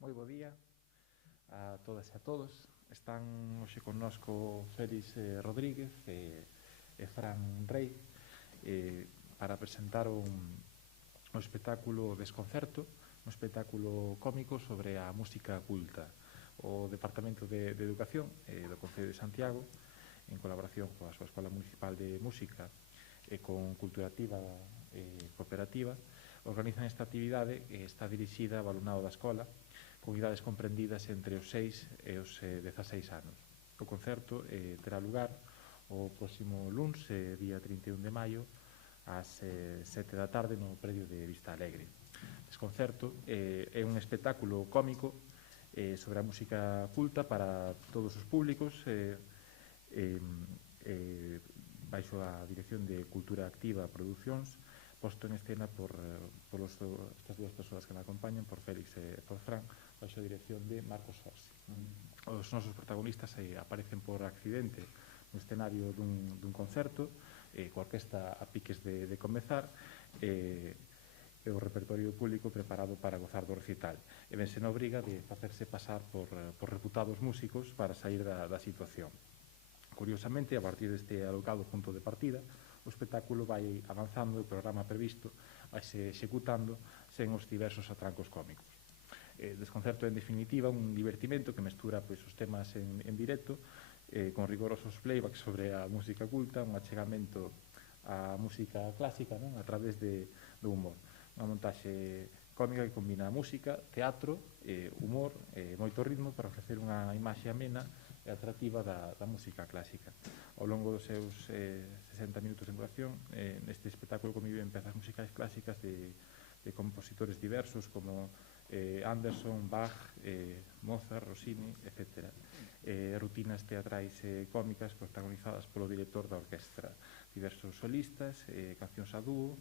Moi bo día a todas e a todos. Están hoxe connosco Félix Rodríguez e Fran Rey para presentar un espectáculo Desconcerto, un espectáculo cómico sobre a música culta. O Departamento de Educación do Concello de Santiago, en colaboración coa súa Escola Municipal de Música e con Culturativa Cooperativa, organizan esta actividade que está dirixida ao alumnado da escola con idades comprendidas entre os 6 e os 16 anos. O concerto terá lugar o próximo luns, día 31 de maio, ás 7 da tarde no predio de Vista Alegre. Desconcerto é un espectáculo cómico sobre a música culta para todos os públicos, baixo a dirección de Cultura Activa Producións, posto en escena por estas dúas persoas que me acompañan, por Félix e por Fran, baixo a dirección de Marcos Orsi. Os nosos protagonistas aparecen por accidente no escenario dun concerto, coa orquesta a piques de comezar, e o repertorio público preparado para gozar do recital. E vense na obriga de facerse pasar por reputados músicos para sair da situación. Curiosamente, a partir deste alocado punto de partida, o espectáculo vai avanzando e o programa previsto vai se executando sen os diversos atrancos cómicos. Desconcerto en definitiva un divertimento que mestura os temas en directo con rigorosos playbacks sobre a música culta, un achegamento á música clásica a través do humor. Unha montaxe cómica que combina música, teatro, humor e moito ritmo para ofrecer unha imaxe amena e atractiva da música clásica. Ao longo dos seus 60 minutos de duración, neste espectáculo conviven pezas musicais clásicas de compositores diversos como Anderson, Bach, Mozart, Rossini, etc. Rutinas teatrais cómicas protagonizadas polo director da orquestra, diversos solistas, cancións a dúo,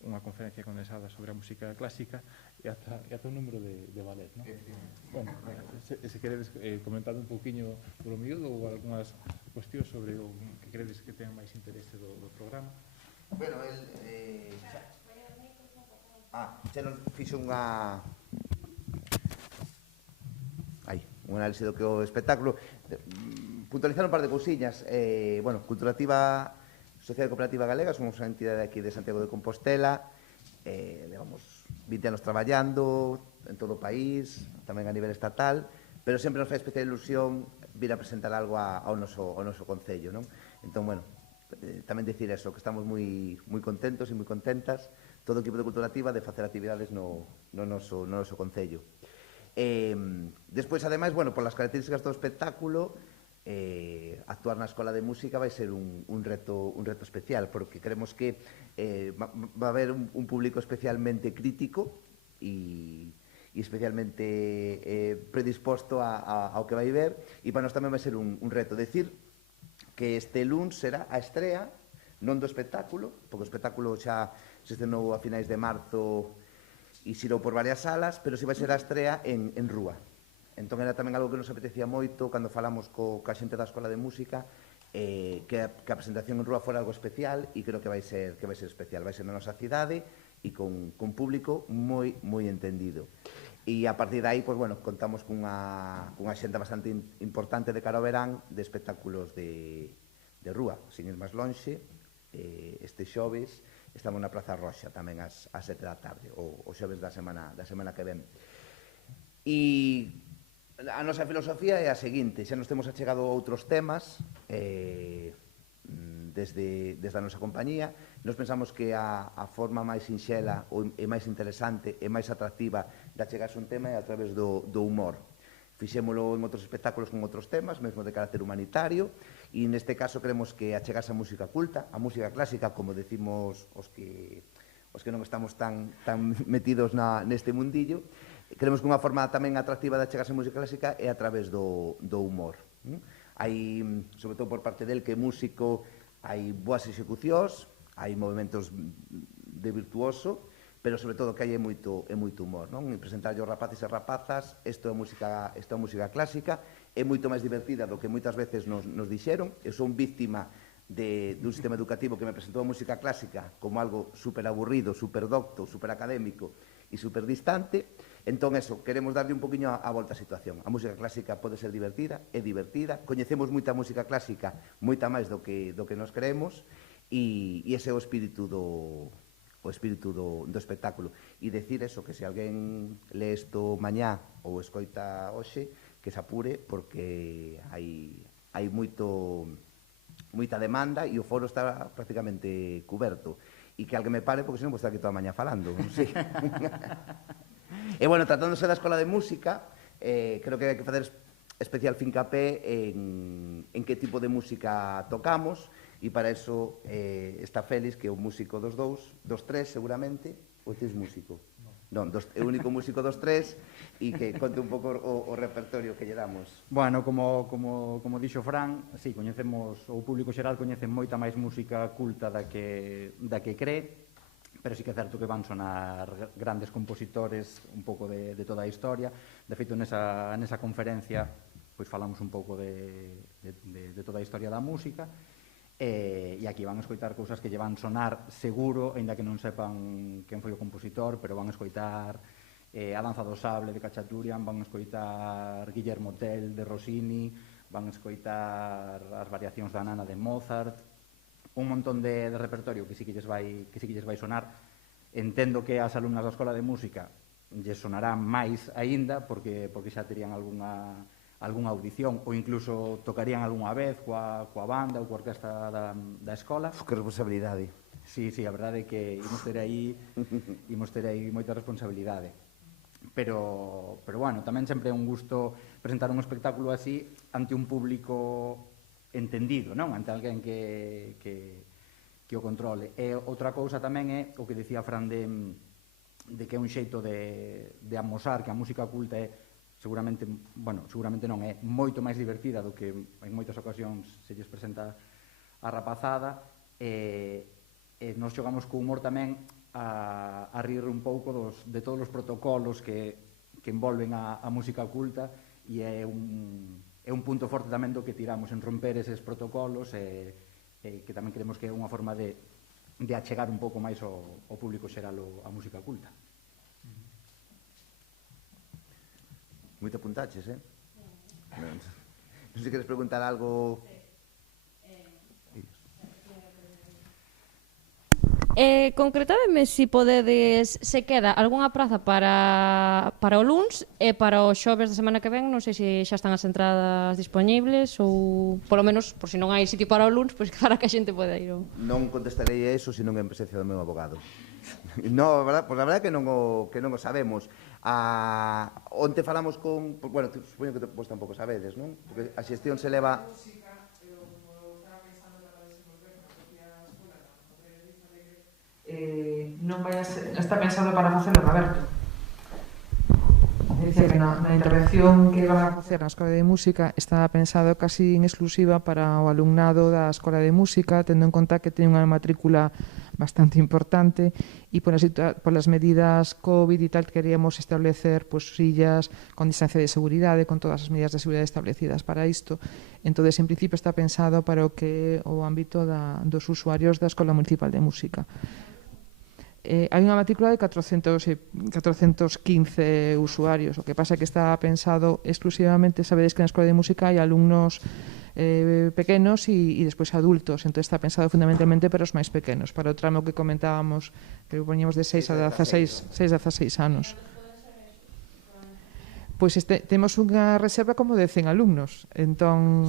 unha conferencia condensada sobre a música clásica e ata un número de ballet, non? Bueno, se queredes comentar un pouquiño polo miúdo ou algunhas cuestións sobre o que credes que ten máis interese do programa. Bueno, el xa nos fixo un análise do que o espectáculo, puntualizar un par de cousiñas. Bueno, Culturativa Sociedade Cooperativa Galega, somos unha entidade aquí de Santiago de Compostela, levamos 20 anos traballando en todo o país, tamén a nivel estatal, pero sempre nos fai especial ilusión vir a presentar algo ao noso concello, non? Entón, bueno, tamén dicir eso, que estamos moi contentos e moi contentas, todo o equipo de Culturativa, de facer actividades no noso concello. Despois, ademais, bueno, por las características do espectáculo, actuar na Escola de Música vai ser un reto especial, porque creemos que va a haber un público especialmente crítico e especialmente predisposto ao que vai ver, e para nós tamén vai ser un reto. Decir que este luns será a estrea, non do espectáculo, porque o espectáculo xa se estrenou a finais de marzo e xirou por varias salas, pero si vai ser a estrea en Rúa. Entón era tamén algo que nos apetecía moito cando falamos coa xente da Escola de Música, que a presentación en Rúa fora algo especial, e creo que vai ser especial. Vai ser na nosa cidade e con público moi entendido. E a partir de aí, pues, bueno, contamos cunha xenda bastante importante de cara ao verán de espectáculos de Rúa. Sin ir máis lonxe, este xoves estamos na Praza Roxa tamén ás 7 da tarde, o xoves da semana que ven. E a nosa filosofía é a seguinte: xa nos temos achegado outros temas desde a nosa compañía. Nos pensamos que a forma máis sinxela e máis interesante e máis atractiva de achegarse un tema é a través do humor. Fixémolo en outros espectáculos con outros temas, mesmo de carácter humanitario, e neste caso creemos que achegarse a música culta, a música clásica, como decimos os que non estamos tan metidos neste mundillo. Creemos que unha forma tamén atractiva de achegarse a música clásica é a través do humor. Hai, sobre todo por parte del, que é músico, hai boas execucións, hai movimentos de virtuoso, pero sobre todo que hai moito humor, non? E presentar aos rapaces e rapazas esta música clásica é moito máis divertida do que moitas veces nos dixeron. Eu son víctima dun sistema educativo que me presentou a música clásica como algo super aburrido, super docto, super académico e super distante. Entón, eso, queremos darlle un poquinho a volta á situación. A música clásica pode ser divertida, é divertida, coñecemos moita música clásica, moita máis do que nos creemos, e ese é o espírito do espectáculo. E decir eso, que se alguén lee isto mañá ou escoita hoxe, que se apure, porque hai moita demanda e o foro está prácticamente cuberto. E que alguén me pare, porque senón vou estar aquí toda a mañá falando. Sí. E, bueno, tratándose da Escola de Música, creo que hai que facer especial fincapé en que tipo de música tocamos, e para eso está Félix, que é o músico dos tres, seguramente, ou tes músico? Non, é o único músico dos tres, e que conte un pouco o repertorio que lle damos. Bueno, como dixo Fran, sí, coñecemos, o público xeral coñece moita máis música culta da que cree, pero sí que é certo que van sonar grandes compositores un pouco de toda a historia. De feito, nesa conferencia pois falamos un pouco de toda a historia da música, e aquí van escoitar cousas que lle van sonar seguro, aínda que non sepan quen foi o compositor, pero van escoitar A danza do sable de Cacciaturian, van escoitar Guillermo Tell de Rossini, van escoitar as variacións da Nana de Mozart, un montón de repertorio que sí que lles vai sonar. Entendo que as alumnas da Escola de Música lles sonará máis aínda, porque xa terían algunha audición, ou incluso tocarían algunha vez coa banda ou coa orquestra da escola. Que responsabilidade. Sí, a verdade é que imos ter aí moita responsabilidade. Pero, bueno, tamén sempre é un gusto presentar un espectáculo así ante un público entendido, non? Ante alguén que o controle. E outra cousa tamén é o que dicía Fran de que é un xeito de amosar que a música culta é seguramente non, é moito máis divertida do que en moitas ocasións se lles presenta a rapazada, e nos xogamos co humor tamén a rir un pouco de todos os protocolos que envolven a música culta, e é un punto forte tamén do que tiramos, en romper eses protocolos, e que tamén creemos que é unha forma de achegar un pouco máis ao público xeral a música culta. Moito apuntaches, Non sei se queres preguntar algo... Concretádeme se podedes, se queda algunha praza para o luns e para os xoves da semana que ven. Non sei se xa están as entradas disponibles, ou polo menos, por se non hai sitio para o luns, pois para que a xente poda ir. Non contestarei a eso se non é en presencia do meu abogado. No, a verdade é que non o sabemos. Onte falamos con... Bueno, supoño que vos tampouco sabedes, non? Porque a xestión se leva... Non vai a ser, está pensado para facelo en aberto. É dicir, que na intervención que van a facer na Escola de Música está pensado casi en exclusiva para o alumnado da Escola de Música, tendo en conta que ten unha matrícula bastante importante, e polas medidas COVID e tal queríamos establecer sillas con distancia de seguridade, con todas as medidas de seguridade establecidas para isto. Entón, en principio está pensado para o que o ámbito dos usuarios da Escola Municipal de Música. Hai unha matrícula de 415 usuarios. O que pasa é que está pensado exclusivamente, sabedes que na Escola de Música hai alumnos pequenos e despois adultos, entón está pensado fundamentalmente para os máis pequenos, para o tramo que comentábamos, que poñemos de 6 a 16 anos. Pois temos unha reserva como de 100 alumnos, entón...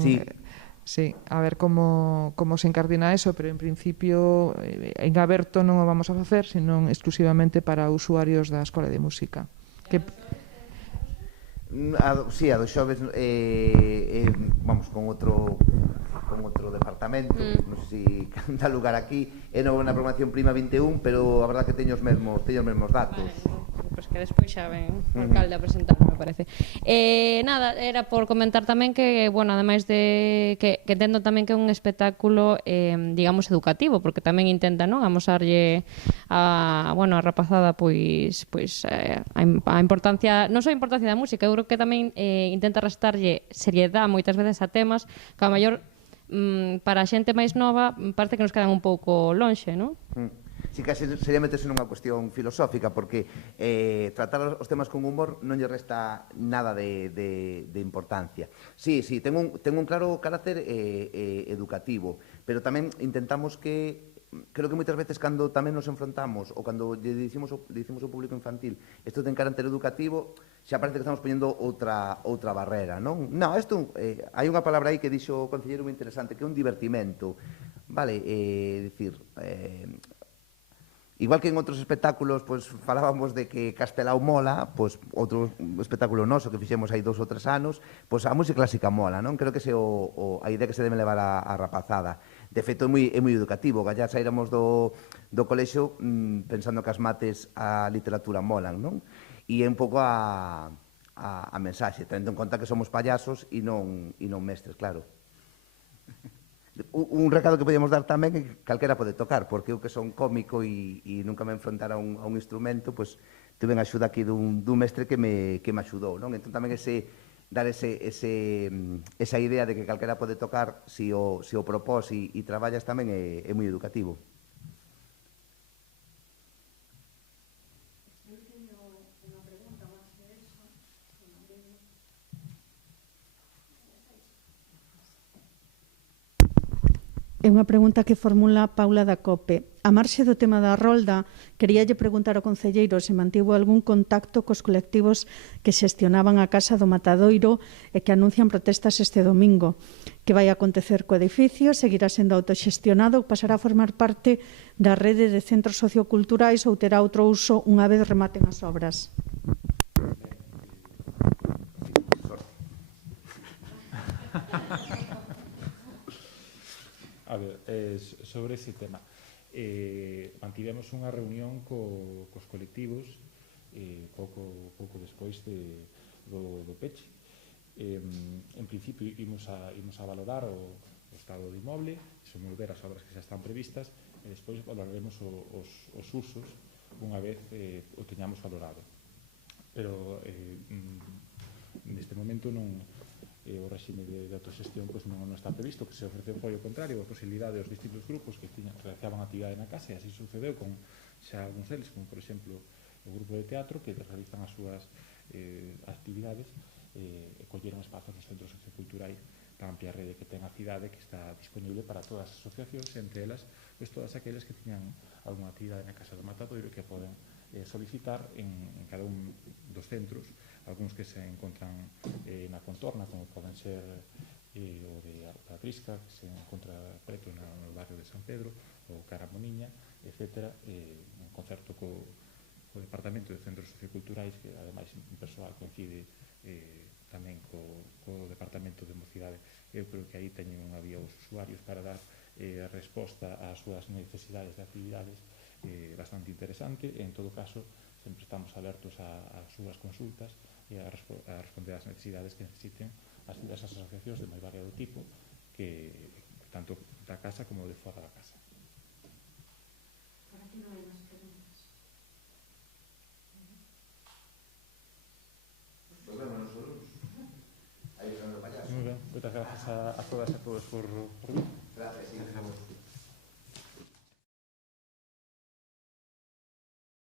Sí, a ver como se encardina eso, pero en principio en aberto non o vamos a facer, senón exclusivamente para usuarios da Escola de Música. Sí, a dos xoves vamos con outro departamento, non sei se dá lugar aquí, é na programación Prima 21, pero a verdad que teño os mesmos datos. Pois que despois xa ven o alcalde a presentar, me parece. Nada, era por comentar tamén que, bueno, ademais de que entendo tamén que é un espectáculo, digamos, educativo, porque tamén intenta, non, amosarlle a rapazada, pois a importancia, non só a importancia da música, eu creo que tamén intenta restarlle seriedade moitas veces a temas que a maior para a xente máis nova parece que nos quedan un pouco lonxe, non? si casi sería meterse nunha cuestión filosófica, porque tratar os temas con humor non lle resta nada de importancia. Sí, tengo un claro carácter educativo, pero tamén intentamos que creo que moitas veces cando tamén nos enfrontamos ou cando lle dicimos ao público infantil isto ten carácter educativo, xa parece que estamos poñendo outra barrera, non? Non, isto hai unha palabra aí que dixo o concelleiro moi interesante, que é un divertimento, vale? Dicir, igual que en outros espectáculos pois falábamos de que Castelao mola, pois outro espectáculo noso que fixemos hai 2 ou 3 anos, pois a música clásica mola, non? Creo que ese a idea que se debe levar a rapazada. De feito, é moi educativo. Gallá saíramos do colexio pensando que as mates a literatura molan, non? E é un pouco a mensaxe, tendo en conta que somos payasos e non mestres, claro. Un recado que podíamos dar tamén é que calquera pode tocar, porque eu que son cómico e nunca me enfrontara a un instrumento, pois tuve a axuda aquí dun mestre que me axudou, non? Entón tamén dar esa idea de que calquera pode tocar se o propós e traballas tamén é moi educativo. É unha pregunta que formula Paula da Cope. A marxe do tema da rolda, queríalle preguntar ao concelleiro se mantivo algún contacto cos colectivos que xestionaban a Casa do Matadoiro e que anuncian protestas este domingo. Que vai acontecer co edificio? Seguirá sendo autoxestionado ou pasará a formar parte da rede de centros socioculturais ou terá outro uso unha vez rematen as obras? A ver, sobre ese tema, mantivemos unha reunión cos colectivos pouco despois do peche. En principio, imos a valorar o estado do inmoble, ver as obras que xa están previstas, e despois valoraremos os usos unha vez o teñamos valorado. Pero neste momento non... o réxime de autoxestión non está previsto, que se ofreceu foi o contrario, a posibilidade aos distintos grupos que realizaban actividade na casa, e así sucedeu con xa algúns deles, como por exemplo o grupo de teatro, que realizan as súas actividades e colleron espazos nos centros socioculturais da amplia rede que ten a cidade, que está disponible para todas as asociacións, entre elas todas aquelas que tiñan algunha actividade na Casa do Matadoiro que poden solicitar en cada un dos centros, algúns que se encontran na contorna, como poden ser o de Alta Trisca, que se encontra preto no barrio de San Pedro, ou Caramoniña, etc., en concerto co Departamento de Centros Socioculturais, que ademais en persoal coincide tamén co Departamento de Mocidade. Eu creo que aí teñen unha vía os usuarios para dar resposta ás súas necesidades de actividades bastante interesante, e en todo caso sempre estamos alertos ás súas consultas e a responder ás necesidades que necesiten as diversas asociacións de moi variado tipo, que tanto da casa como de fora da casa. Por aquí non hai máis preguntas. Pues vemos nosotros. Aí están os payasos. Moi ben, moitas grazas a todas e a todos por vir. Gracias, sí.